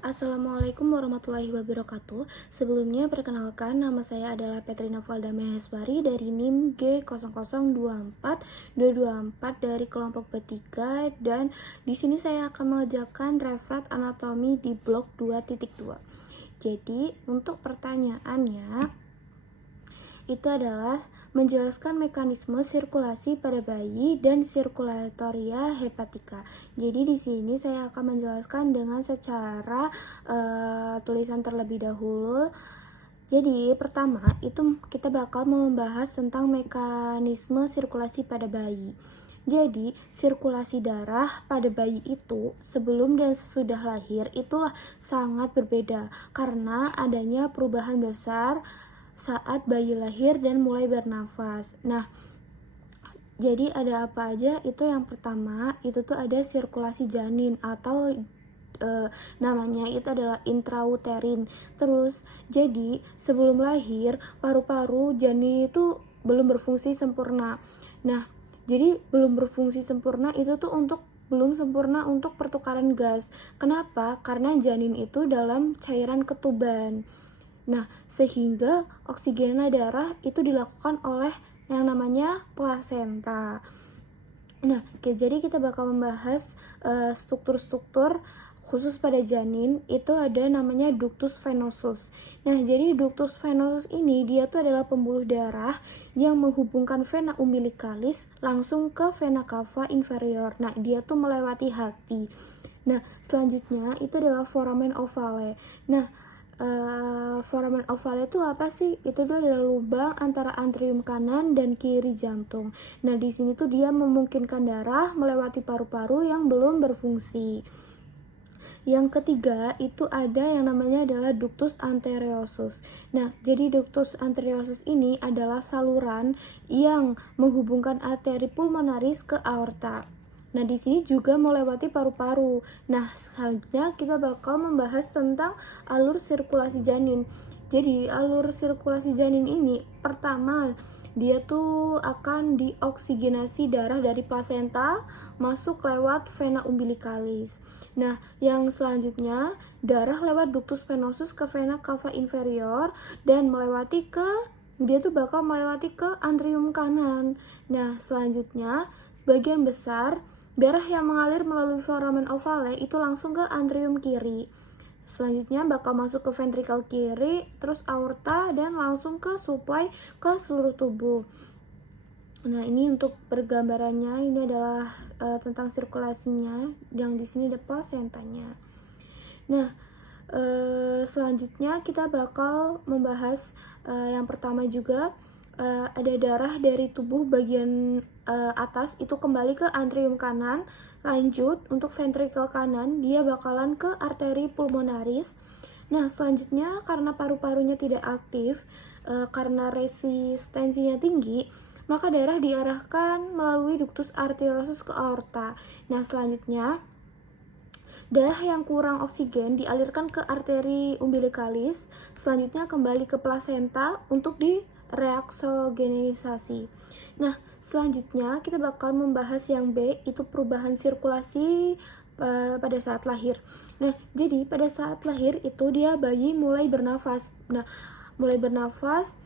Assalamualaikum warahmatullahi wabarakatuh. Sebelumnya perkenalkan, nama saya adalah Petrina Valda Maheswari dari NIM G0024224 dari kelompok B3, dan di sini saya akan mengerjakan referat anatomi di blok 2.2. Jadi, untuk pertanyaannya itu adalah menjelaskan mekanisme sirkulasi pada bayi dan sirkulatoria hepatika. Jadi di sini saya akan menjelaskan dengan secara tulisan terlebih dahulu. Jadi pertama itu kita bakal membahas tentang mekanisme sirkulasi pada bayi. Jadi, sirkulasi darah pada bayi itu sebelum dan sesudah lahir itulah sangat berbeda karena adanya perubahan besar saat bayi lahir dan mulai bernafas. Nah, jadi ada apa aja? Itu yang pertama, itu tuh ada sirkulasi janin atau namanya itu adalah intrauterin. Terus, jadi sebelum lahir, paru-paru janin itu belum berfungsi sempurna. Nah, jadi belum berfungsi sempurna itu tuh belum sempurna untuk pertukaran gas. Kenapa? Karena janin itu dalam cairan ketuban. Nah, sehingga oksigen darah itu dilakukan oleh yang namanya plasenta. Nah, jadi kita bakal membahas struktur-struktur khusus pada janin. Itu ada namanya ductus venosus. Nah, jadi ductus venosus ini dia tuh adalah pembuluh darah yang menghubungkan vena umbilicalis langsung ke vena cava inferior. Nah, dia tuh melewati hati. Nah, selanjutnya itu adalah foramen ovale. Nah, foramen ovale itu apa sih? Itu tuh adalah lubang antara antrium kanan dan kiri jantung. Nah, di sini tuh dia memungkinkan darah melewati paru-paru yang belum berfungsi. Yang ketiga itu ada yang namanya adalah ductus arteriosus. Nah, jadi ductus arteriosus ini adalah saluran yang menghubungkan arteri pulmonaris ke aorta. Nah, di sini juga melewati paru-paru. Nah, selanjutnya kita bakal membahas tentang alur sirkulasi janin. Jadi, alur sirkulasi janin ini pertama dia tuh akan dioksigenasi darah dari plasenta masuk lewat vena umbilicalis. Nah, yang selanjutnya darah lewat ductus venosus ke vena cava inferior dan dia tuh bakal melewati ke antrium kanan. Nah, selanjutnya sebagian besar darah yang mengalir melalui foramen ovale itu langsung ke antrium kiri. Selanjutnya bakal masuk ke ventrikel kiri, terus aorta, dan langsung ke supply ke seluruh tubuh. Nah, ini untuk pergambarannya, ini adalah tentang sirkulasinya, yang di sini ada plasentanya. Nah, selanjutnya kita bakal membahas yang pertama juga ada darah dari tubuh bagian atas itu kembali ke antrium kanan. Lanjut untuk ventrikel kanan dia bakalan ke arteri pulmonaris. Nah, selanjutnya karena paru-parunya tidak aktif karena resistensinya tinggi, maka darah diarahkan melalui ductus arteriosus ke aorta. Nah, selanjutnya darah yang kurang oksigen dialirkan ke arteri umbilicalis, selanjutnya kembali ke plasenta untuk direoksogenisasi. Nah, selanjutnya kita bakal membahas yang B, itu perubahan sirkulasi pada saat lahir. Nah, jadi pada saat lahir itu dia bayi mulai bernafas. Nah, mulai bernafas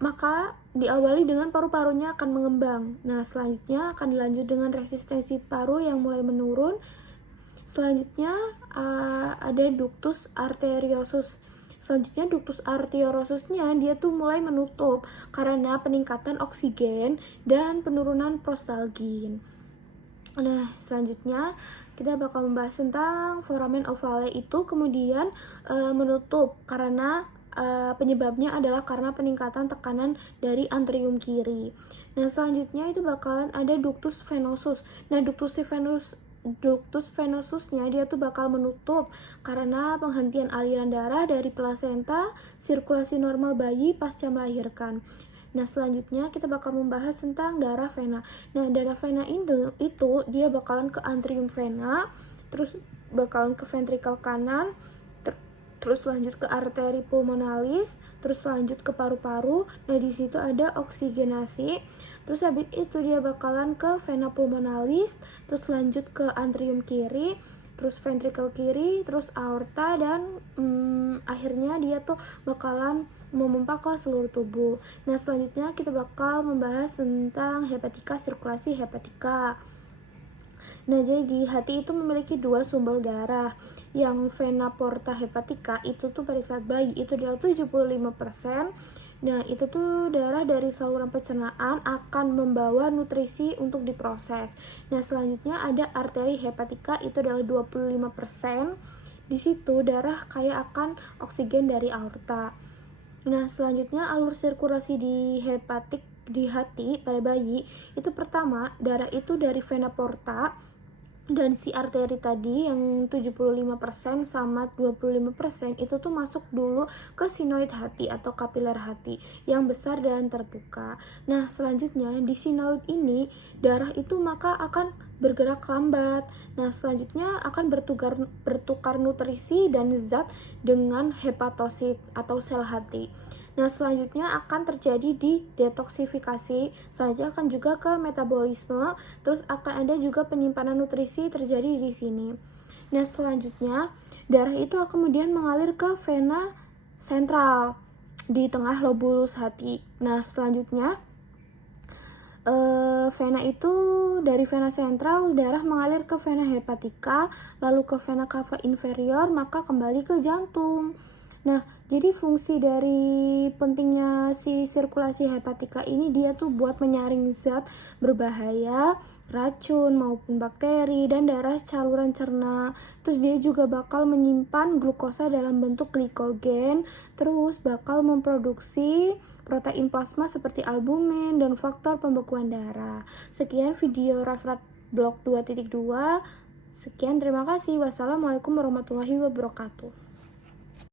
maka diawali dengan paru-parunya akan mengembang. Nah, selanjutnya akan dilanjut dengan resistensi paru yang mulai menurun. Selanjutnya ada ductus arteriosus. Selanjutnya ductus arteriosusnya dia tuh mulai menutup karena peningkatan oksigen dan penurunan prostalgin. Nah, selanjutnya kita bakal membahas tentang foramen ovale itu kemudian menutup karena penyebabnya adalah karena peningkatan tekanan dari antrium kiri. Nah, selanjutnya itu bakalan ada ductus venosus. Nah, ductus venosusnya dia tuh bakal menutup karena penghentian aliran darah dari plasenta, sirkulasi normal bayi pasca melahirkan. Nah, selanjutnya kita bakal membahas tentang darah vena. Nah, darah vena itu dia bakalan ke antrium vena, terus bakalan ke ventrikel kanan, terus lanjut ke arteri pulmonalis, terus lanjut ke paru-paru. Nah, di situ ada oksigenasi. Terus habis itu dia bakalan ke vena pulmonalis, terus lanjut ke antrium kiri, terus ventricle kiri, terus aorta, dan akhirnya dia tuh bakalan memompa ke seluruh tubuh. Nah, selanjutnya kita bakal membahas tentang hepatika, sirkulasi hepatika. Nah, jadi hati itu memiliki dua sumber darah. Yang vena porta hepatica itu tuh pada saat bayi itu adalah 75%. Nah, itu tuh darah dari saluran pencernaan akan membawa nutrisi untuk diproses. Nah, selanjutnya ada arteri hepatika, itu adalah 25%. Di situ darah kaya akan oksigen dari aorta. Nah, selanjutnya alur sirkulasi di hati pada bayi itu pertama, darah itu dari vena porta, dan si arteri tadi yang 75% sama 25% itu tuh masuk dulu ke sinoid hati atau kapiler hati yang besar dan terbuka. Nah, selanjutnya di sinoid ini darah itu maka akan bergerak lambat. Nah, selanjutnya akan bertukar nutrisi dan zat dengan hepatosit atau sel hati. Nah, selanjutnya akan terjadi di detoksifikasi, selanjutnya akan juga ke metabolisme, terus akan ada juga penyimpanan nutrisi terjadi di sini. Nah, selanjutnya darah itu kemudian mengalir ke vena sentral di tengah lobulus hati. Nah, selanjutnya vena itu dari vena sentral darah mengalir ke vena hepatika, lalu ke vena cava inferior, maka kembali ke jantung. Nah, jadi fungsi dari pentingnya si sirkulasi hepatika ini dia tuh buat menyaring zat berbahaya, racun maupun bakteri dan darah saluran cerna. Terus dia juga bakal menyimpan glukosa dalam bentuk glikogen, terus bakal memproduksi protein plasma seperti albumin dan faktor pembekuan darah. Sekian video referat blok 2.2. Sekian, terima kasih. Wassalamualaikum warahmatullahi wabarakatuh.